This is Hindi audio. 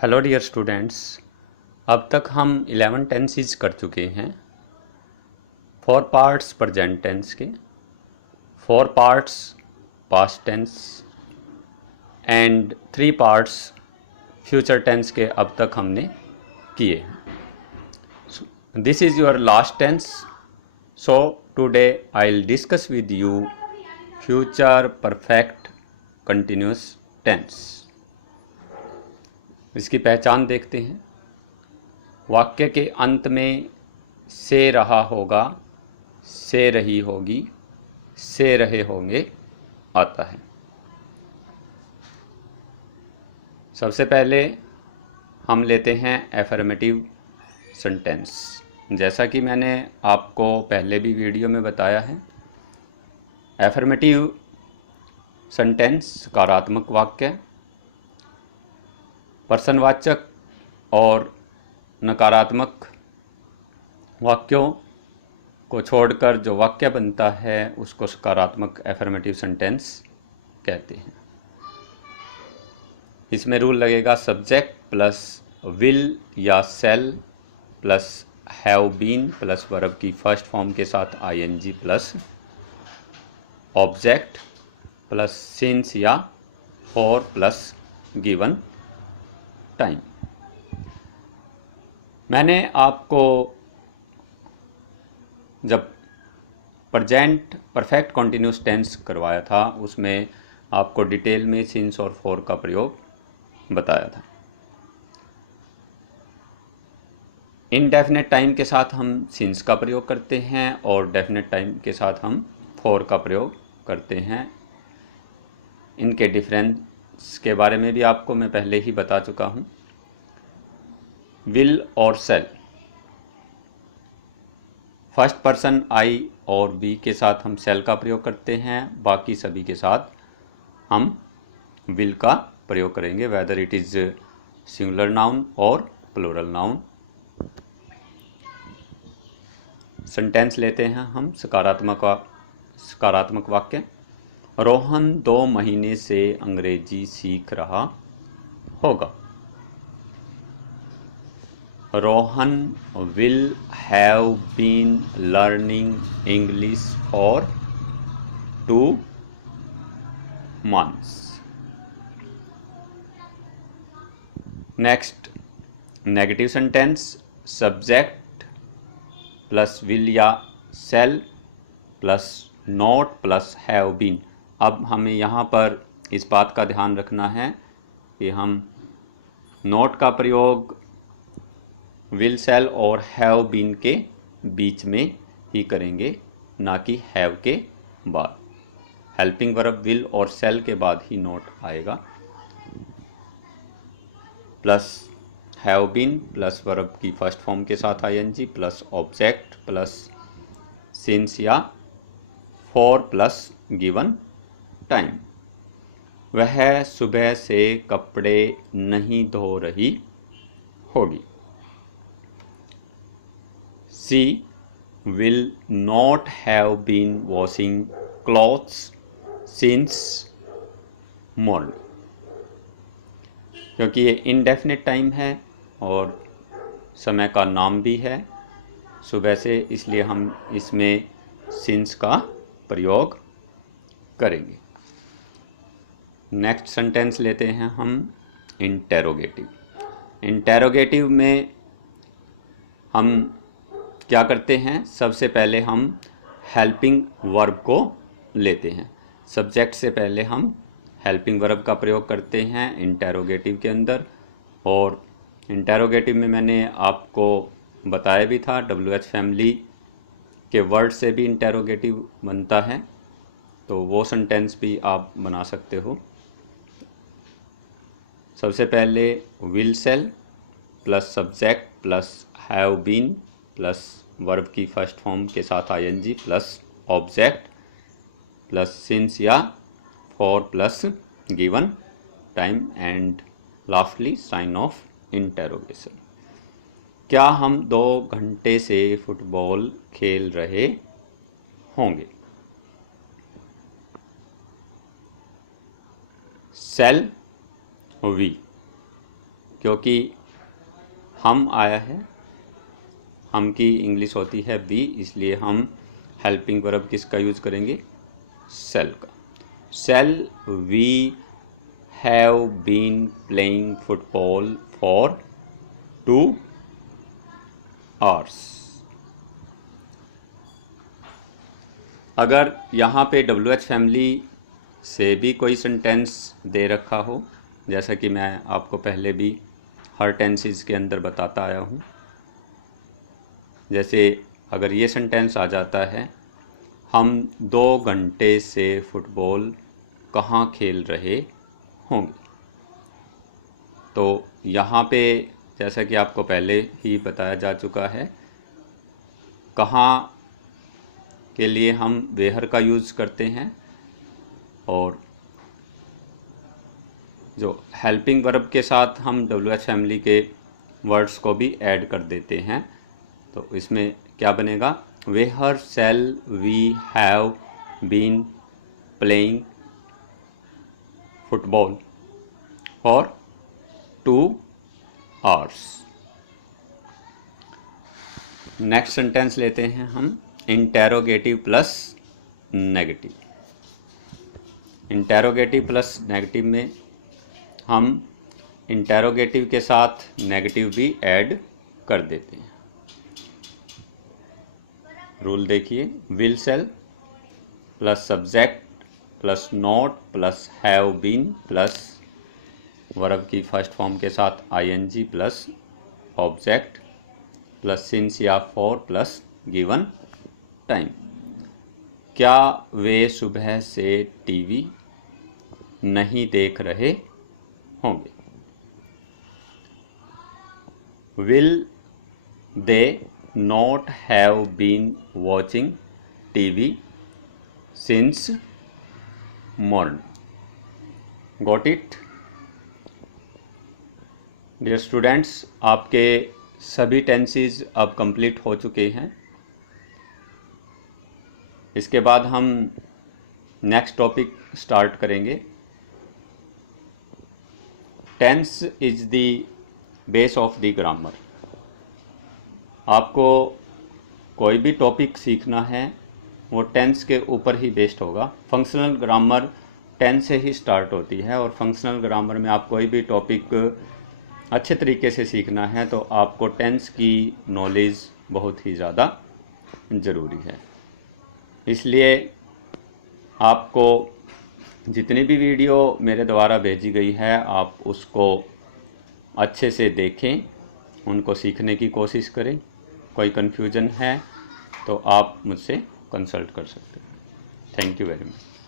Hello dear students. अब तक हम 11 टेंसेस कर चुके हैं। 4 पार्ट्स प्रेजेंट टेंस के, 4 parts past tense and 3 parts future tense के अब तक हमने किए हैं। This is your last tense. So today I will discuss with you future perfect continuous tense. इसकी पहचान देखते हैं। वाक्य के अंत में से रहा होगा, से रही होगी, से रहे होंगे आता है। सबसे पहले हम लेते हैं एफर्मेटिव सेंटेंस। जैसा कि मैंने आपको पहले भी वीडियो में बताया है, एफर्मेटिव सेंटेंस सकारात्मक वाक्य, प्रश्नवाचक और नकारात्मक वाक्यों को छोड़कर जो वाक्य बनता है उसको सकारात्मक एफर्मेटिव सेंटेंस कहते हैं। इसमें रूल लगेगा सब्जेक्ट प्लस विल या shall plus have been plus verb की फर्स्ट फॉर्म के साथ ING plus object plus since या फॉर प्लस गिवन टाइम। मैंने आपको जब प्रेजेंट परफेक्ट कॉन्टिन्यूस टेंस करवाया था उसमें आपको डिटेल में सिंस और फॉर का प्रयोग बताया था। इनडेफिनेट टाइम के साथ हम सिंस का प्रयोग करते हैं और डेफिनेट टाइम के साथ हम फॉर का प्रयोग करते हैं। इनके डिफरेंस के बारे में भी आपको मैं पहले ही बता चुका हूँ। विल और सेल फर्स्ट पर्सन आई और बी के साथ हम सेल का प्रयोग करते हैं, बाकी सभी के साथ हम विल का प्रयोग करेंगे, whether it is singular noun और प्लूरल नाउन। सेंटेंस लेते हैं हम सकारात्मक वाक्य। रोहन 2 महीने से अंग्रेजी सीख रहा होगा। Rohan will have been learning English for 2 months। Next negative sentence subject plus will या shall plus not plus have been. अब हमें यहाँ पर इस बात का ध्यान रखना है कि हम नॉट का प्रयोग विल सेल और हैव बीन के बीच में ही करेंगे, ना कि हैव के बाद। हेल्पिंग वर्ब विल और सेल के बाद ही नॉट आएगा। Plus have been plus verb की फर्स्ट फॉर्म के साथ ING plus object plus since या फॉर प्लस गिवन टाइम। वह सुबह से कपड़े नहीं धो रही होगी। She will not have been washing clothes since morning। क्योंकि ये इनडेफिनेट टाइम है और समय का नाम भी है सुबह से, इसलिए हम इसमें सिंस का प्रयोग करेंगे। नेक्स्ट सेंटेंस लेते हैं हम इंटेरोगेटिव। इंटेरोगेटिव में हम क्या करते हैं, सबसे पहले हम हेल्पिंग वर्ब को लेते हैं। सब्जेक्ट से पहले हम हेल्पिंग वर्ब का प्रयोग करते हैं इंटेरोगेटिव के अंदर। और इंटेरोगेटिव में मैंने आपको बताया भी था WH फैमिली के वर्ड से भी इंटेरोगेटिव बनता है, तो वो सेंटेंस भी आप बना सकते हो। सबसे पहले will shall plus subject plus have been plus verb की फर्स्ट फॉर्म के साथ ING plus object plus since या for plus given time and lastly sign of interrogation. क्या हम 2 घंटे से फुटबॉल खेल रहे होंगे। सेल वी क्योंकि हम आया है, हम की इंग्लिश होती है बी, इसलिए हम हेल्पिंग वर्ब किसका यूज़ करेंगे? सेल का। Shall we have been playing football for 2 hours. अगर यहाँ पे WH फैमिली से भी कोई सेंटेंस दे रखा हो, जैसा कि मैं आपको पहले भी हर टेंसेस के अंदर बताता आया हूँ, जैसे अगर ये सेंटेंस आ जाता है, हम 2 घंटे से फुटबॉल कहाँ खेल रहे होंगे, तो यहाँ पे जैसा कि आपको पहले ही बताया जा चुका है, कहाँ के लिए हम वेयर का यूज़ करते हैं, और जो हेल्पिंग वर्ब के साथ हम WH फैमिली के वर्ड्स को भी ऐड कर देते हैं। तो इसमें क्या बनेगा? Where shall we have been playing football for 2 hours. Next sentence लेते हैं हम, interrogative plus negative. Interrogative plus negative में हम इंटेरोगेटिव के साथ नेगेटिव भी ऐड कर देते हैं। रूल देखिए, will shall plus subject plus not plus have been plus verb की फर्स्ट फॉर्म के साथ ING plus object plus since या फॉर प्लस गिवन टाइम। क्या वे सुबह से टीवी नहीं देख रहे होंगे? Will they not have been watching TV since morning. Got it? Dear students, आपके सभी टेंसेस अब कंप्लीट हो चुके हैं। इसके बाद हम नेक्स्ट टॉपिक स्टार्ट करेंगे। Tense is the base of the grammar. आपको कोई भी टॉपिक सीखना है वो टेंस के ऊपर ही बेस्ड होगा। फंक्शनल ग्रामर टेंस से ही स्टार्ट होती है, और फंक्शनल ग्रामर में आप कोई भी टॉपिक अच्छे तरीके से सीखना है तो आपको टेंस की नॉलेज बहुत ही ज़्यादा ज़रूरी है। इसलिए आपको जितनी भी वीडियो मेरे द्वारा भेजी गई है, आप उसको अच्छे से देखें, उनको सीखने की कोशिश करें। कोई कन्फ्यूजन है तो आप मुझसे कंसल्ट कर सकते हैं। Thank you very much.